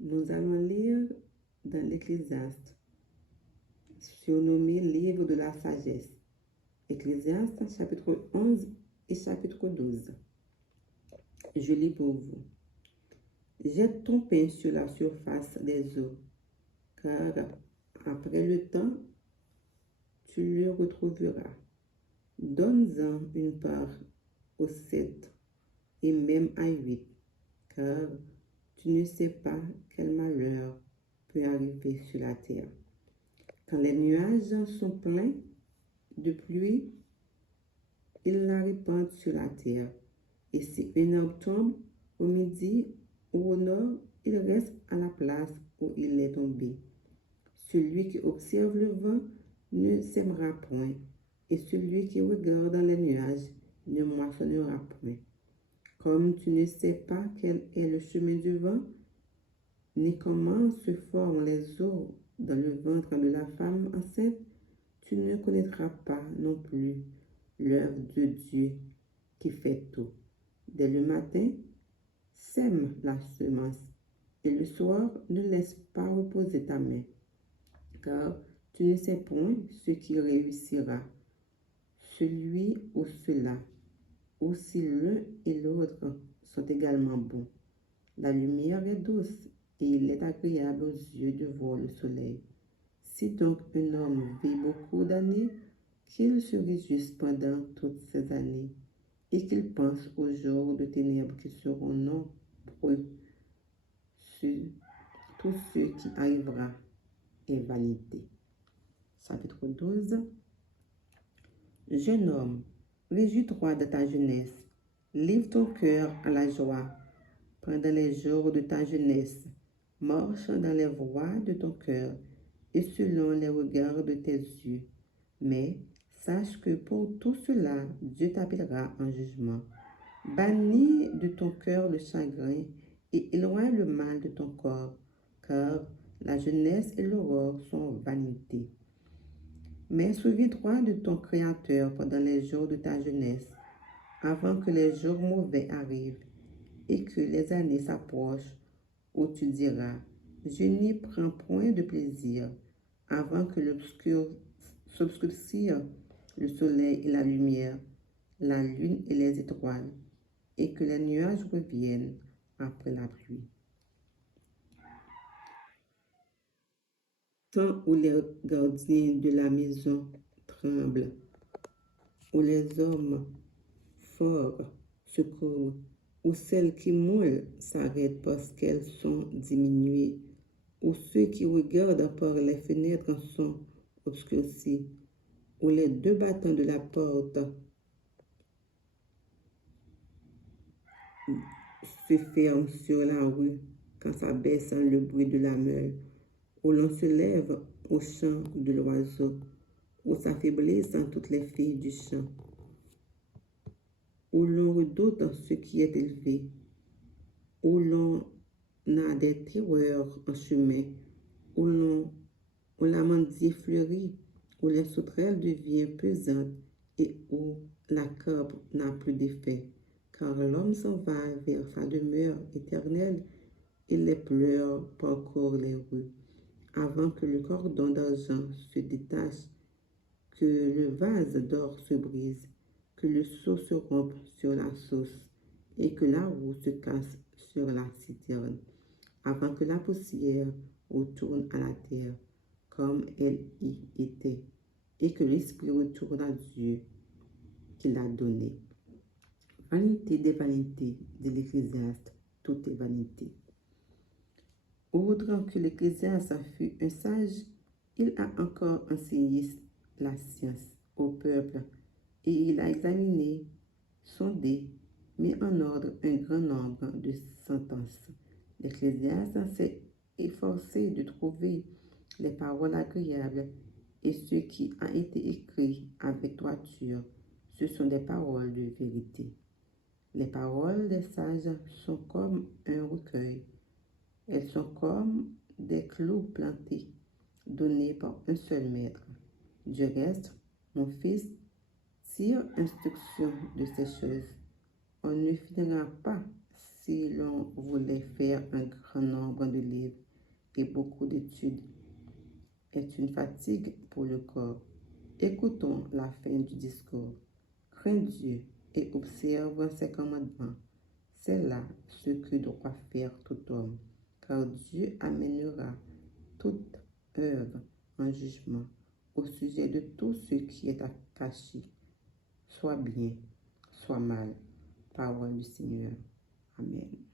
Nous allons lire dans l'Ecclésiaste, surnommé Livre de la sagesse. Ecclésiaste, chapitre 11 et chapitre 12. Je lis pour vous. Jette ton pain sur la surface des eaux, car après le temps, tu le retrouveras. Donne-en une part aux 7 et même à 8, car tu ne sais pas quel malheur peut arriver sur la terre. Quand les nuages sont pleins de pluie, ils la répandent sur la terre. Et si un arbre tombe au midi ou au nord, il reste à la place où il est tombé. Celui qui observe le vent ne sèmera point, et celui qui regarde dans les nuages ne moissonnera point. Comme tu ne sais pas quel est le chemin du vent, ni comment se forment les eaux dans le ventre de la femme enceinte, tu ne connaîtras pas non plus l'œuvre de Dieu qui fait tout. Dès le matin, sème la semence, et le soir, ne laisse pas reposer ta main, car tu ne sais point ce qui réussira, celui ou cela, ou si l'un et l'autre sont également bons. La lumière est douce, et il est agréable aux yeux de voir le soleil. Si donc un homme vit beaucoup d'années, qu'il se réjouisse pendant toutes ces années, et qu'il pense aux jours de ténèbres qui seront nombreux. Tout ce qui arrivera est vanité. Chapitre 12. Jeune homme, réjouis-toi de ta jeunesse, livre ton cœur à la joie pendant les jours de ta jeunesse, marche dans les voies de ton cœur et selon les regards de tes yeux. Mais sache que pour tout cela, Dieu t'appellera en jugement. Bannis de ton cœur le chagrin et éloigne le mal de ton corps, car la jeunesse et l'aurore sont vanité. Mais souviens-toi de ton Créateur pendant les jours de ta jeunesse, avant que les jours mauvais arrivent et que les années s'approchent, où tu diras, je n'y prends point de plaisir, avant que s'obscurcissent le soleil et la lumière, la lune et les étoiles, et que les nuages reviennent après la pluie. Temps où les gardiens de la maison tremblent, où les hommes forts se courent, où celles qui moulent s'arrêtent parce qu'elles sont diminuées, où ceux qui regardent par les fenêtres sont obscurcis, où les deux battants de la porte se ferment sur la rue quand s'abaisse le bruit de la meule, où l'on se lève au chant de l'oiseau, où s'affaiblissent toutes les filles du champ, où l'on redoute ce qui est élevé, où l'on a des terreurs en chemin, où la mendie fleurit, où les sauterelles deviennent pesantes et où la carpe n'a plus d'effet, car l'homme s'en va vers sa demeure éternelle et les pleurs parcourent les rues, avant que le cordon d'argent se détache, que le vase d'or se brise, que le seau se rompe sur la sauce et que la roue se casse sur la citerne, avant que la poussière retourne à la terre comme elle y était, et que l'esprit retourne à Dieu qui l'a donné. Vanité des vanités, dit l'Ecclésiaste, tout est vanité. Outre que l'Ecclésiaste fut un sage, il a encore enseigné la science au peuple, et il a examiné, sondé, mis en ordre un grand nombre de sentences. L'Ecclésiaste s'est efforcé de trouver les paroles agréables, et ce qui a été écrit avec droiture, ce sont des paroles de vérité. Les paroles des sages sont comme un recueil. Elles sont comme des clous plantés, donnés par un seul maître. Du reste, mon fils, tire instruction de ces choses. On ne finira pas si l'on voulait faire un grand nombre de livres. solitude est une fatigue pour le corps. Écoutons la fin du discours. Crains Dieu et observe ses commandements. C'est là ce que doit faire tout homme, car Dieu amènera toute œuvre en jugement au sujet de tout ce qui est caché, soit bien, soit mal. Parole du Seigneur. Amen.